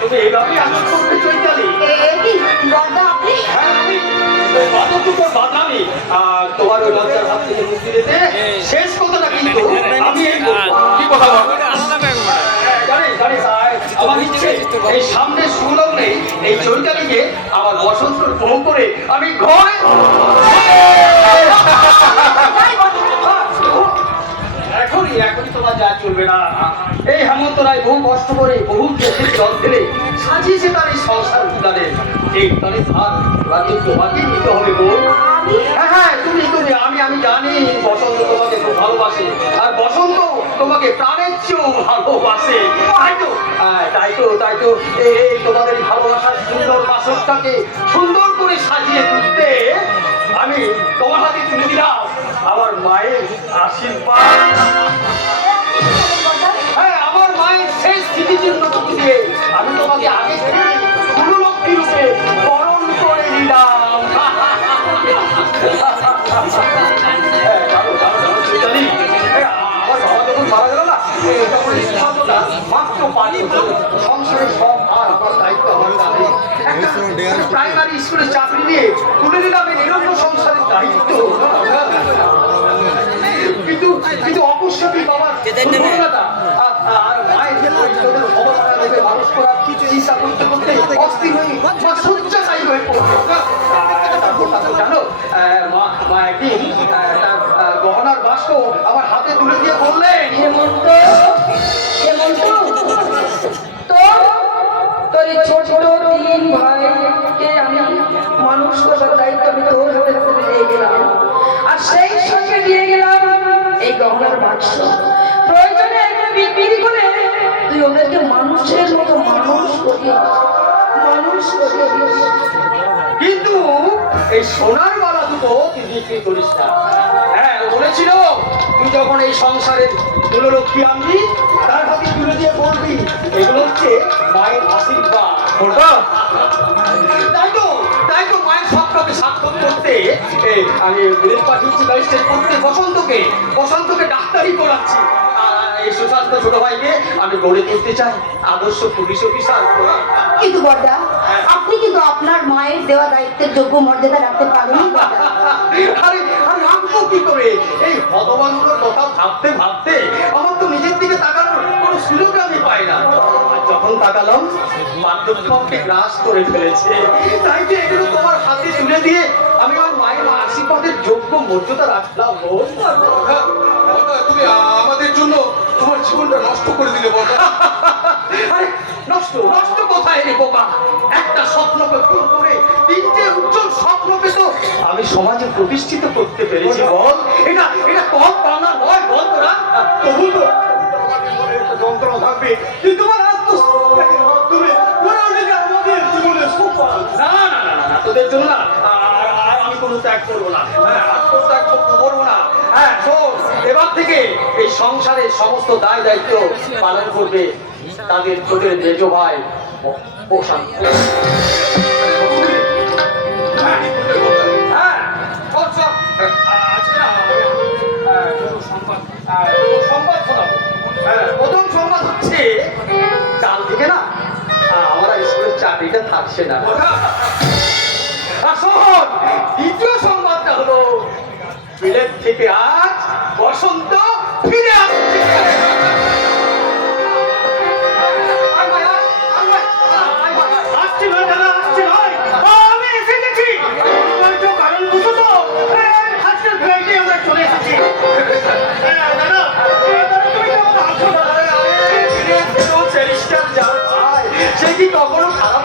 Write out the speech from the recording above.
তুমি এইভাবেই আনন্দ করতে চৈতালি। তোমার ওই লজ্জার হাত থেকে মুক্তি দিতে শেষ কথাটা কিন্তু আমি কি কথা বলবো আমার ইচ্ছে এই সামনে সুলগ্নে এই চৈতালিকে আমার বসন্তর বউ করে আমি ঘরে এখনই তোমার যা চলবে না। এই হেমন্ত রায় বহু কষ্ট করে বহু চোখের জল ফেলে সাজিয়েছে তার এই সংসার উদ্যানে। এই তারে ধার রাজ্য তোমাকে নিতে হবে বল। হ্যাঁ তুমি আমি জানি বসন্ত তোমাকে খুব ভালোবাসে আর বসন্ত তোমাকে প্রাণের চেয়েও ভালোবাসে। তাই তো এই তোমাদের ভালোবাসার সুন্দর বাসনটাকে সুন্দর করে সাজিয়ে তুলতে আমি তোমার হাতে তুলে দিলাম আমার মায়ের আশীর্বাদ। হ্যাঁ আমার মায়ের সেই স্মৃতিচিহ্নটুকু দিয়ে আমি তোমাকে আগে গুরুলক্ষ্মী রূপে বরণ করে নিলাম। আমার বাবা যখন মারা গেল না তখন এই সিদ্ধান্তটা মাত্র পানি সংসারের সব আর আমার দায়িত্ব আমার কাঁধে। প্রাইমারি স্কুলে চাকরি নিয়ে তুলে নিলাম এই নিরন্ন সংসারের দায়িত্ব। কিন্তু অবশ্যই বাবার আর মায়ের মানুষ করার চিন্তা করতে করতে অস্থির হয়ে শয্যাশায়ী হয়ে পড়ছে। জানো মা একদিন তার গহনার বাক্স আমার হাতে তুলে দিয়ে বললেন, তোর ছোট তিন ভাইকে আমি মানুষ করার দায়িত্ব আমি তোর হাতে তুলে দিয়ে গেলাম আর সেই সঙ্গে দিয়ে গেলাম এই গহনার বাক্স। প্রয়োজনে একটা বিক্রি করে তুই ওদেরকে মানুষের মতো মানুষ করিস। কিন্তু এই সোনার বালা দুটো তুই বিক্রি করিস না। হ্যাঁ বলেছিল তুই যখন এই সংসারের কুললক্ষ্মী আনবি তার হাতে তুলে দিয়ে বলবি এগুলো হচ্ছে মায়ের আশীর্বাদ। তাই তো মায়ের সবটাকে সার্থক করতে আমি বিদেশ পাঠিয়েছি ম্যাজিস্ট্রেট করতে বসন্তকে ডাক্তারি করাচ্ছি। এই সুশান্ত ছোট ভাইকে আমি গড়ে তুলতে চাই আদর্শ পুলিশ অফিসার। কিন্তু বড়দা আপনি কিন্তু আপনার মায়ের দেওয়া দায়িত্বের যোগ্য মর্যাদা রাখতে পারেন। আরে রাখবো কি করে? এই হতবানুর কথা ভাবতে ভাবতে আমার তো নিজের দিকে তাকানোর কোনো সুযোগ আমি পাই না। আর যখন তাকালাম বার্ধক্যকে গ্রাস করে ফেলেছে। তাই যে এগুলো তোমার হাতে তুলে দিয়ে আমি আমার মায়ের আশীর্বাদের যোগ্য মর্যাদা রাখলাম। তুমি আমাদের জন্য তোমার জীবনটা নষ্ট করে দিলে বড়দা। আরে নষ্ট কোথায় রে বোকা? একটা স্বপ্নকে পূরণ করে তিনটে উজ্জ্বল স্বপ্নকে তো আমি সমাজে প্রতিষ্ঠিত করতে পেরেছি। বল এটা কম পাওনা নয় বল তোরা? তবু তো যন্ত্রণা থাকবে কিন্তু তোমার তুমি আমাদের জীবনে না তোদের জন্য না আমি কোনো ত্যাগ করবো না। হ্যাঁ আত্মত্যাগ করবো না। হ্যাঁ শোন এবার থেকে এই সংসারের সমস্ত দায় দায়িত্ব পালন করবে তোদের মেজ ভাই প্রশান্ত। প্রথম সংবাদ হচ্ছে কাল থেকে না আমার স্কুলের চাকরিটা থাকছে না। দ্বিতীয় সংবাদটা হলো বিলেত থেকে আজ বসন্ত ফিরে আসছে। আমি এসে গেছি কারণ বুঝো তো ফার্স্টের ফ্লাইটে আমরা চলে এসেছি। সে কি কখনো খারাপ